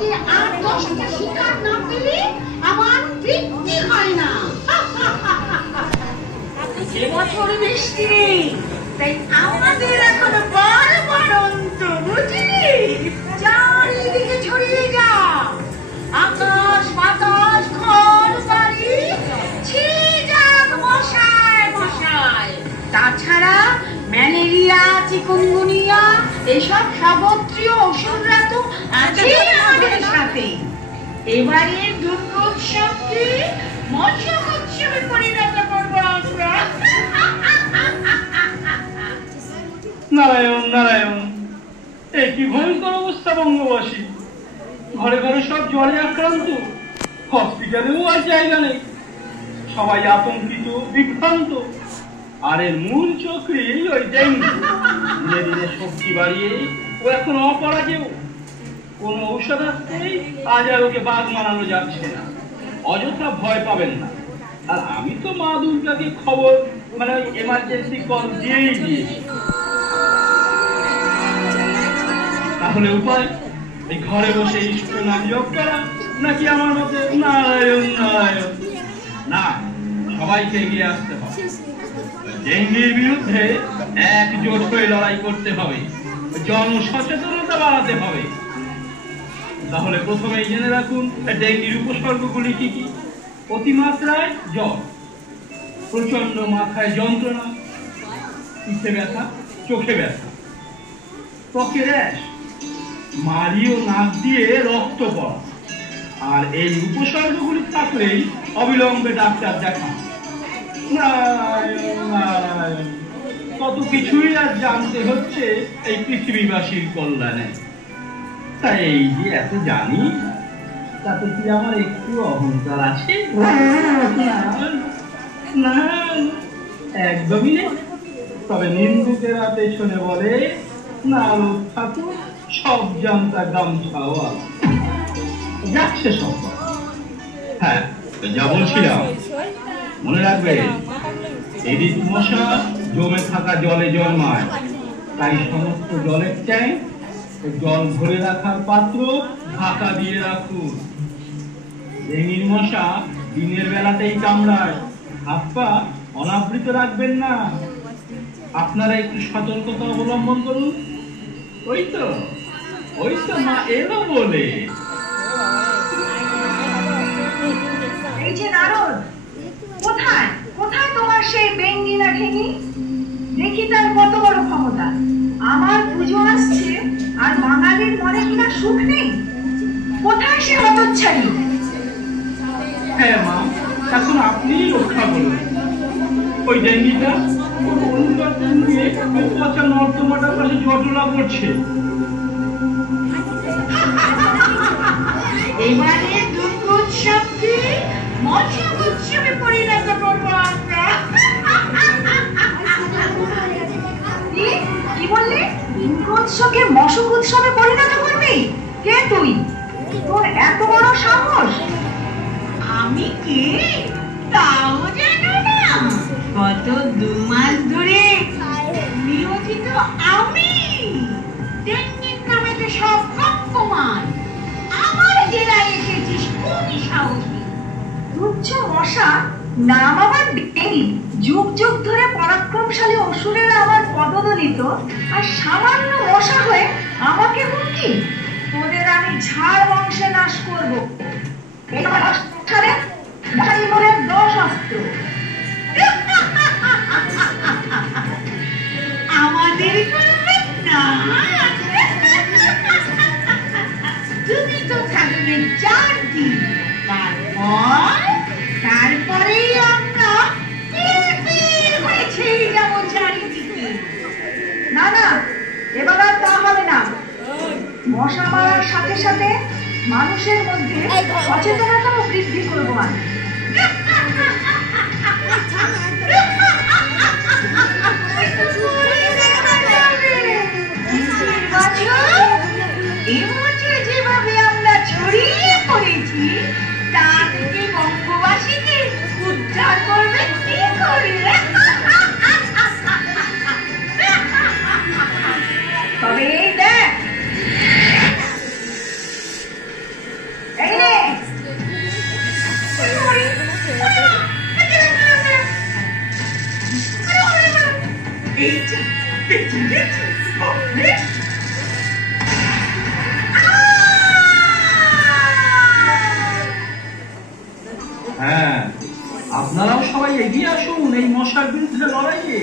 আমাকে 8-10টা শিকার না পেলে আমার তৃপ্তি হয় না। এবছর বৃষ্টি নেই, তাই আমাদের এখন বড় বরন্ত, বুঝলি? চারিদিকে ছড়িয়ে যা, আকাশ বাতাস ঘর বাড়ি ছিঁড়ে যাক মশায় মশায়। তাছাড়া ম্যালেরিয়া, চিকুনগুনিয়া এসব স্বগোত্রীয় ওষুধরা তো আছে আমাদের সাথে। এবারে দুর্গোৎসবকে মৎস্য উৎসবে পরিণত করবো আমরা। নারায়ণ নারায়ণ, এ কি ভয়ঙ্কর অবস্থা বঙ্গবাসী! ঘরে ঘরে সব জ্বরে আক্রান্ত, হসপিটালেও আর জায়গা নেই। সবাই আতঙ্কিত, বিভ্রান্ত। আর এর মূল চক্রে ওই ডেঙ্গু ধীরে ধীরে শক্তি বাড়িয়ে ও এখন অপরাজেয়। কোন ঔষধ আসতেই আজ আর ওকে বাদ মানানো যাচ্ছে না। অযথা ভয় পাবেন না। আর আমি তো মা দুর্গাকে খবর এমার্জেন্সি কল দিয়েই দিয়েছি। তাহলে উপায় এই ঘরে বসে ইষ্ট নাম জপ করা, নাকি আমার মতে নারায়ণ নারায়ণ? না, সবাইকে এগিয়ে আসতে হবে। ডেঙ্গির বিরুদ্ধে একজোট হয়ে লড়াই করতে হবে, জনসচেতনতা বাড়াতে হবে। তাহলে প্রথমেই জেনে রাখুন ডেঙ্গির উপসর্গগুলি কি কি। অতিমাত্রায় জ্বর, প্রচন্ড মাথায় যন্ত্রণা, পিঠে ব্যথা, চোখে ব্যথা, ত্বকে র্যাশ, মাড়ি ও নাক দিয়ে রক্ত পড়া। আর এই উপসর্গগুলি থাকলেই অবিলম্বে ডাক্তার দেখান। নারায়ণ নারায়ণ, কত কিছুই আজ জানতে হচ্ছে এই পৃথিবীবাসীর কল্যাণে। তাই এই যে এত জানি, তাতে কি আমার একটু অহংকার আছে? না, একদমই নেই। তবে নিন্দুকেরা পেছনে বলে নারদ ঠাকুর সব জানতা গামছাওয়া। যাচ্ছে সব। হ্যাঁ, যা বলছিলাম মনে রাখবে, এদিক মশা জমে থাকা জলে জন্মায়। তাই সমস্ত জলের ট্যাঙ্ক, জল ভরে রাখার পাত্র ঢাকা দিয়ে রাখুন। ডেঙ্গির মশা দিনের বেলাতেই কামড়ায়, হাত পা অনাবৃত রাখবেন না। আপনারা একটু সতর্কতা অবলম্বন করুন। ওই তো মা এলো বলে। এই যে নারদ, কোথায় কোথায় তোমার সেই বেঙ্গিনা ঠেঙি? দেখি তার কত বড় ক্ষমতা। আমার পুজো আসছে আর বাঙালির মনে কিনা সুখ নেই। কোথায় সে হতচ্ছাড়ি? হ্যাঁ মা, এখন আপনি রক্ষা করুন। ওই ডেঙ্গিটা পচা নর্দমাটার পাশে জটলা করছে। এবারে দুর্গোৎসবকে মৎস্য উৎসবে পরিণত করবো আমরা। কি বললি? দুর্গোৎসবকে মশক উৎসবে পরিণত করবি? কে তুই? তোর এত বড় সাহস! আমি কে তাও জানো না? গত 2 মাস ধরে নিয়োজিত আমি। ডেঙ্গির নামে তো সব কম্পমান। আমার জেলায় এসেছিস কোন সাহসী? তুচ্ছ মশা, নাম আমার ডেঙ্গি। যুগ যুগ ধরে পরাক্রমশালী অসুরেরা আমার পদদলিত, আর সামান্য মশা হয়ে আমাকে হুমকি? তোদের আমি ঝাড় বংশে নাশ করবো। এই আমার অস্ত্রে মশাই মরে 10 অস্ত্র। আমাদের তুমি তো থাকবে 4 দিন, তারপরেই আমরা ছেড়ে যাবো চারিদিকে। না না, এবার আর তা হবে না। মশা মারার সাথে সাথে মানুষের মধ্যে সচেতনতা বৃদ্ধি করবো আমি। যেভাবে আমরা ছড়িয়ে পড়েছি, তা থেকে বঙ্গবাসীকে উদ্ধার করবে কি করে? তবে এই দেখ, পেয়েছি, পেয়েছি, পেয়েছি। ওরে! হ্যাঁ, আপনারাও সবাই এগিয়ে আসুন এই মশার বিরুদ্ধে লড়াইয়ে।